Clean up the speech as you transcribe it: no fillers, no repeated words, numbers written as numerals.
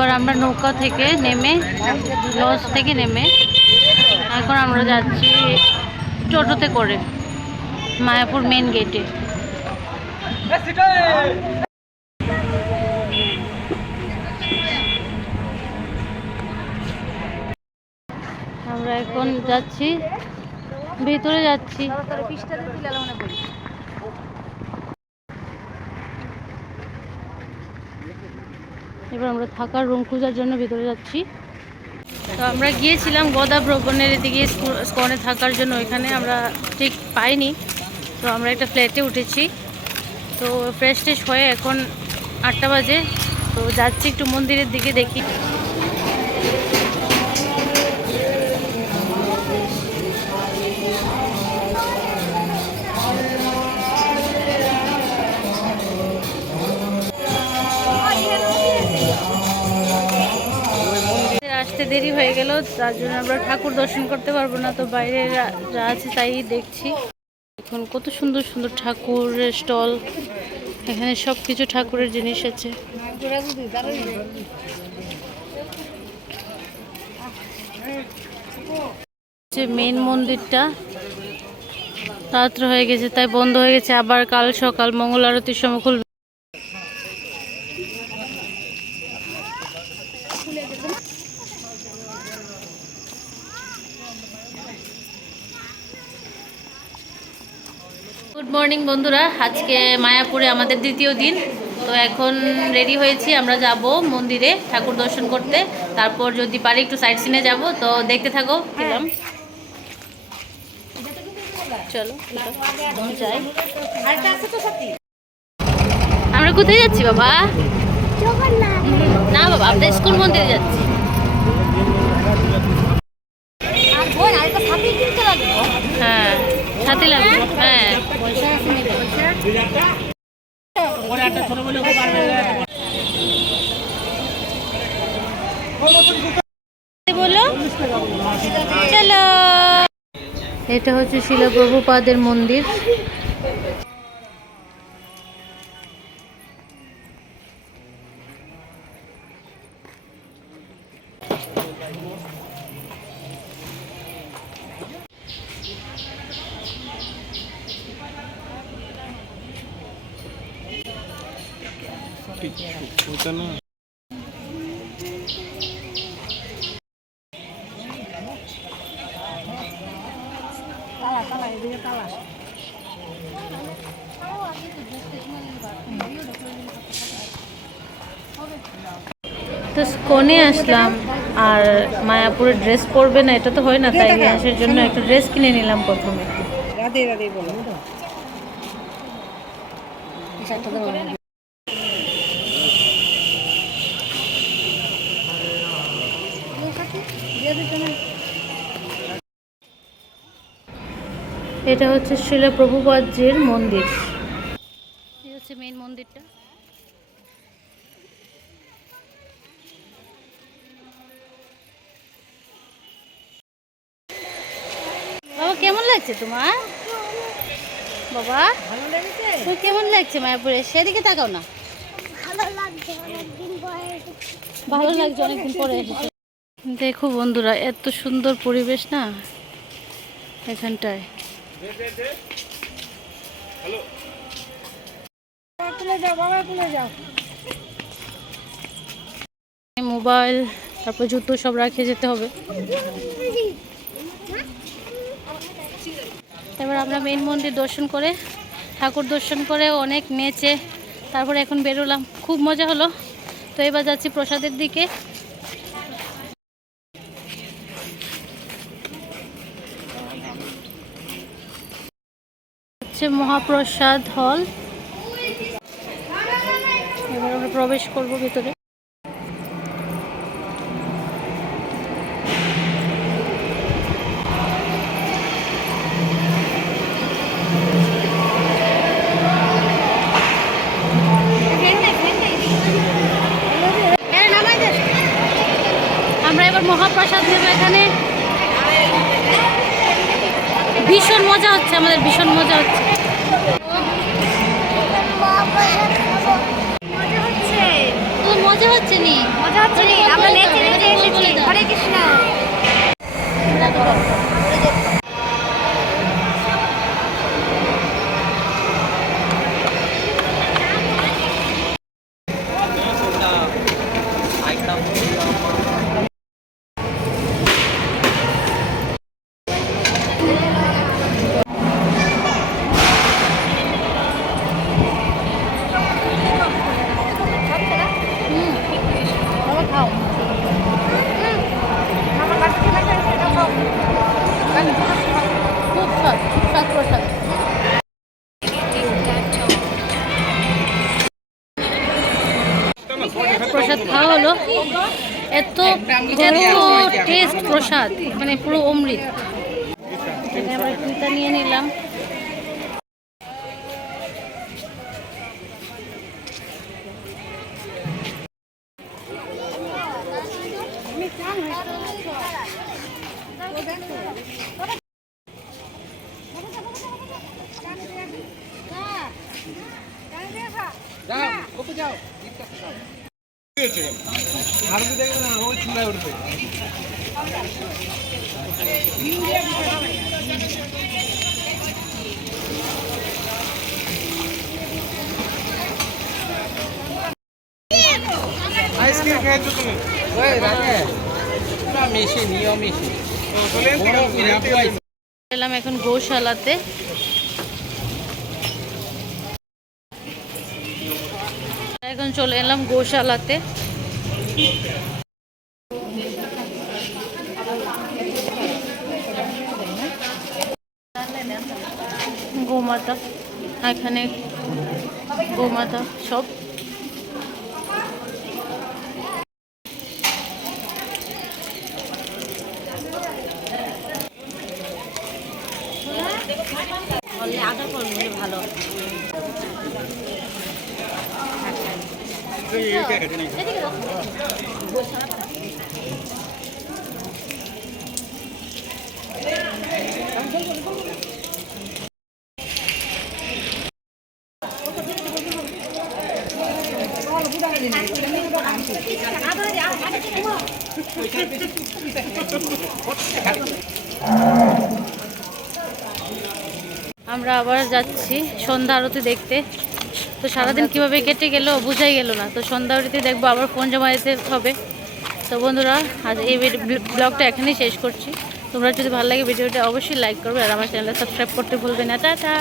এবার আমরা নৌকা থেকে নেমে, লঞ্চ থেকে নেমে এখন আমরা যাচ্ছি টোটোতে করে মায়াপুর মেন গেটে। আমরা এখন যাচ্ছি, ভিতরে যাচ্ছি। এবার আমরা থাকার রুম খোঁজার জন্য ভিতরে যাচ্ছি। তো আমরা গিয়েছিলাম গদা ভ্রমণের এদিকে স্কনে থাকার জন্য, ওইখানে আমরা ঠিক পাইনি। তো আমরা একটা ফ্ল্যাটে উঠেছি। তো ফ্রেশ ট্রেশ হয়ে এখন 8টা বাজে। তো যাচ্ছি একটু মন্দিরের দিকে, দেখি। আসতে দেরি হয়ে গেল, তার জন্য আমরা ঠাকুর দর্শন করতে পারবো না। তো বাইরে যা আছে তাই দেখছি। এখন কত সুন্দর সুন্দর ঠাকুরের স্টল, এখানে সব কিছু ঠাকুরের জিনিস আছে। যে মেন মন্দিরটা রাত্র হয়ে গেছে, তাই বন্ধ হয়ে গেছে। আবার কাল সকাল মঙ্গল আরতির সময় খুলবে। গুড মর্নিং বন্ধুরা, আজকে মায়াপুরে আমাদের দ্বিতীয় দিন। তো এখন রেডি হয়েছি, আমরা যাব মন্দিরে ঠাকুর দর্শন করতে। তারপর যদি পারি একটু সাইড সিনে যাব। তো দেখতে থাকো। গেলাম, চলো যাই। আমরা কোথায় যাচ্ছি বাবা? না বাবা, আমরা স্কুল মন্দিরে যাচ্ছি। হ্যাঁ, সাথে লাগবে। হ্যাঁ, বলো চলো। এটা হচ্ছে শিলা প্রভুপাদের মন্দির। তো স্কনে আসলাম, আর মায়াপুরের ড্রেস পরবে না এটা তো হয় না, তাই ইতিহাসের জন্য একটা ড্রেস কিনে নিলাম প্রথমে। এটা হচ্ছে শিলা প্রভুপাদজির মন্দির। এই হচ্ছে মেইন মন্দিরটা। বাবা কেমন লাগছে তোমার? বাবা তুমি কেমন লাগছে মায়াপুরে? সেদিকে তাকাও না। ভালো লাগছে, অনেকদিন পরে এসেছে। দেখো বন্ধুরা, এত সুন্দর পরিবেশ না এখানটায়। মোবাইল, তারপর জুতো সব রাখে যেতে হবে। এবার আমরা মেইন মন্দির দর্শন করে, ঠাকুর দর্শন করে অনেক নেচে তারপরে এখন বেরোলাম। খুব মজা হলো। তো এবার যাচ্ছি প্রসাদের দিকে। হচ্ছে মহাপ্রসাদ হল। এবার আমরা প্রবেশ করব ভিতরে। আমরা এবার মহাপ্রসাদ নেব। এখানে ভীষণ মজা হচ্ছে, আমাদের ভীষণ মজা হচ্ছে। খুব মজা হচ্ছে নি আমরা নেচে নেচে এসেছি। হরে কৃষ্ণ। খাও খুব স্বাদ প্রসাদ। প্রসাদ খাওয়া হলো, এত টেস্ট প্রসাদ, মানে পুরো অমৃত। এখানে আমরা পিতা নিয়ে নিলাম। আইসক্রিম খেয়েছো তুমি? এলাম এখন গৌশালাতে। এখন চলে এলাম গৌশালাতে। গোমাতা, এখানে গোমাতা সব। ভালো আমরা আবার যাচ্ছি সন্ধ্যা আরতি দেখতে। তো সারাদিন কিভাবে কেটে গেল বোঝাই গেল না। তো সন্ধ্যা আরতি দেখবো, আবার ফোন জমা দিতে হবে। তো বন্ধুরা, আজ এই ব্লগটা এখানেই শেষ করছি। তোমরা যদি ভালো লাগে ভিডিওটা অবশ্যই লাইক করবে, আর আমার চ্যানেলটা সাবস্ক্রাইব করতে ভুলবে না। টাটা।